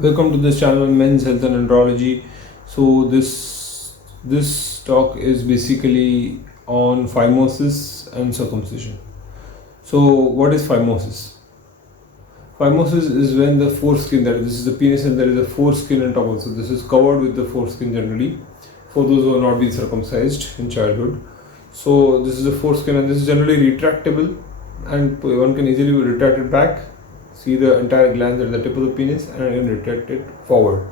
Welcome to this channel on men's health and andrology. So this talk is basically on phimosis and circumcision. So what is phimosis? Phimosis is when the foreskin, that is, this is the penis and there is a foreskin on top of it. So this is covered with the foreskin generally for those who have not been circumcised in childhood. So this is the foreskin and this is generally retractable and one can easily retract it back, see the entire gland at the tip of the penis and again retract it forward.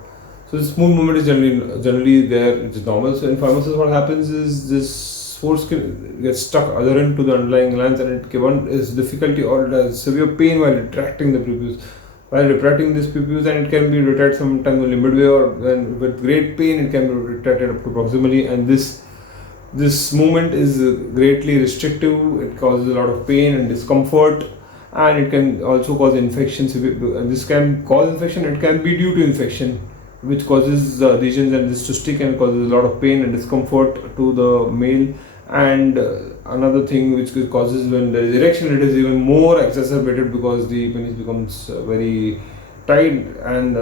So this smooth movement is generally there, which is normal. So in phimosis what happens is this foreskin gets stuck other end to the underlying glands and it one is difficulty or it has severe pain while retracting the prepuce. While retracting this prepuce, and it can be retracted sometimes only midway or when with great pain it can be retracted up to proximally, and this movement is greatly restrictive. It causes a lot of pain and discomfort, and it can also cause infections. And this can cause infection. It can be due to infection, which causes lesions and this to stick and causes a lot of pain and discomfort to the male. And another thing which causes when there is erection, it is even more exacerbated because the penis becomes very tight and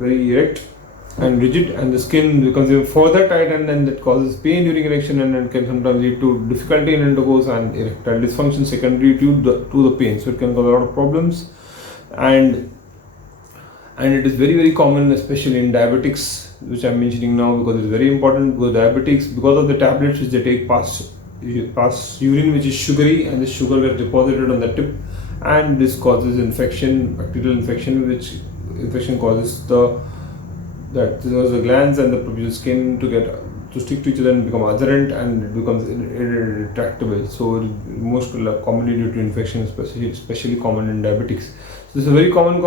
very erect and rigid, and the skin becomes even further tight, and then that causes pain during erection and can sometimes lead to difficulty in intercourse and erectile dysfunction secondary to the pain. So it can cause a lot of problems, and it is very common, especially in diabetics, which I'm mentioning now because it's very important. Because diabetics, because of the tablets which they take pass urine, which is sugary, and the sugar gets deposited on the tip, and this causes infection, bacterial infection, which infection causes the glands and the prepuce skin to stick to each other and become adherent, and it becomes irretractable. So most commonly due to infection, especially common in diabetics. So this is a very common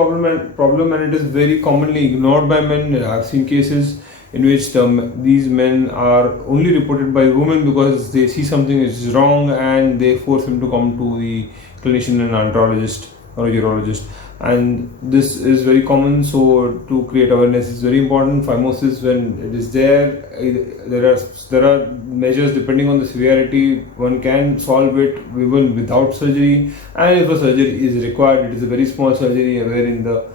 problem, and it is very commonly ignored by men. I've seen cases in which these men are only reported by women because they see something is wrong and they force him to come to the clinician, an andrologist or a urologist. And this is very common, so to create awareness is very important. Phimosis, when it is there are measures depending on the severity. One can solve it even without surgery, and if a surgery is required, it is a very small surgery wherein the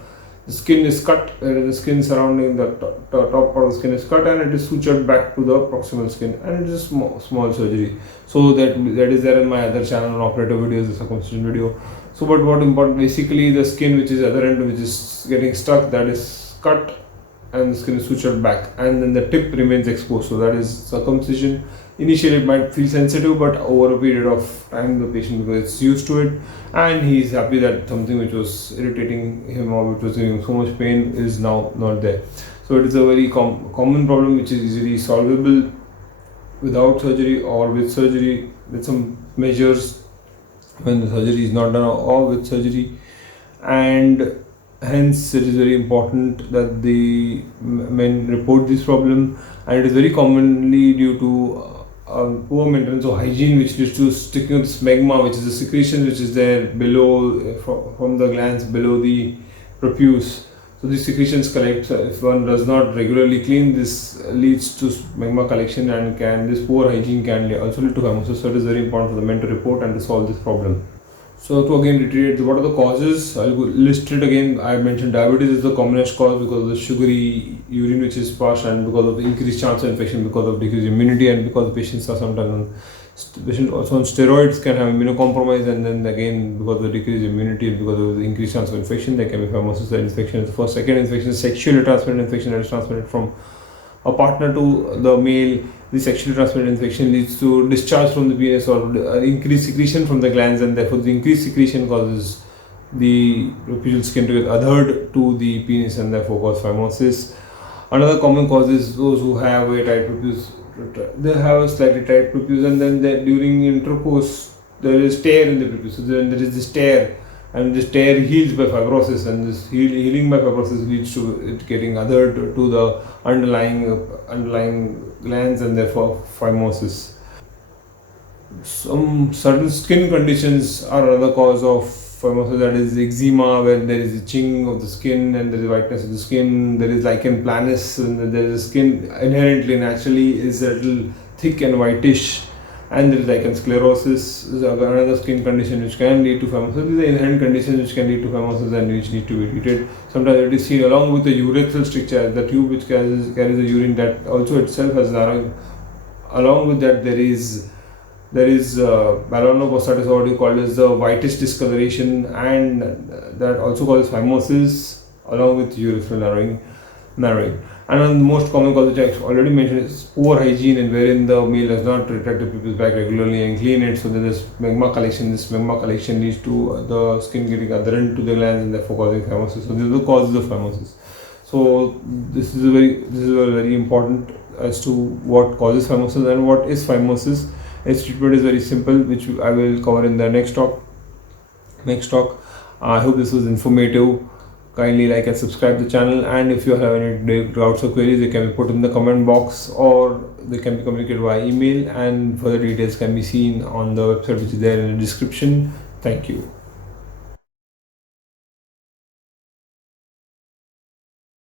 skin is cut, the skin surrounding the top part of the skin is cut and it is sutured back to the proximal skin, and it is a small surgery. So that is there in my other channel on operative videos, the circumcision video. So but what important, basically the skin which is other end, which is getting stuck, that is cut and the skin is sutured back, and then the tip remains exposed. So that is circumcision. Initially it might feel sensitive, but over a period of time the patient gets used to it and he is happy that something which was irritating him or which was giving him so much pain is now not there. So it is a very common problem which is easily solvable without surgery or with surgery, with some measures when the surgery is not done or with surgery. And hence it is very important that the men report this problem, and it is very commonly due to poor maintenance of hygiene, which leads to sticking of smegma, which is the secretion which is there below from the glands below the prepuce. So these secretions collect. If one does not regularly clean, this leads to smegma collection, and this poor hygiene can also lead to phimosis. So it is very important for the men to report and to solve this problem. So to again reiterate, what are the causes? I'll list it again. I mentioned diabetes is the commonest cause because of the sugary urine which is passed, and because of the increased chance of infection, because of decreased immunity, and because the patients are sometimes also on steroids can have immunocompromise, and then again because of the decreased immunity and because of the increased chance of infection, there can be phimosis. The infection is the first. Second infection is sexually transmitted infection that is transmitted from a partner to the male. The sexually transmitted infection leads to discharge from the penis or increased secretion from the glands, and therefore the increased secretion causes the prepuce skin to get adhered to the penis and therefore cause phimosis. Another common cause is those who have a tight prepuce. They have a slightly tight prepuce, and then during intercourse there is tear in the prepuce. So then there is this tear, and this tear heals by fibrosis, and this healing by fibrosis leads to it getting adhered to the underlying glands and therefore phimosis. Some certain skin conditions are another cause of phimosis, that is eczema, where there is itching of the skin and there is whiteness of the skin. There is lichen planus, and there is skin inherently naturally is a little thick and whitish, And there is lichen sclerosis, is another skin condition which can lead to phimosis. These are inherent conditions which can lead to phimosis and which need to be treated. Sometimes it is seen along with the urethral stricture, the tube which carries the urine, that also itself has narrowing. Along with that, there is melanogastritis, what you call as the whitish discoloration, and that also causes phimosis along with urethral narrowing. And one of the most common cause, which I already mentioned, is poor hygiene, and wherein the male does not retract the pupils back regularly and clean it, so there is magma collection. This magma collection leads to the skin getting adherent to the glands and therefore causing phimosis. So these are the causes of phimosis. So this is very important as to what causes phimosis and what is phimosis. Its treatment is very simple, which I will cover in the next talk. I hope this was informative. Kindly like and subscribe the channel, and if you have any doubts or queries, they can be put in the comment box or they can be communicated via email, and further details can be seen on the website which is there in the description. Thank you.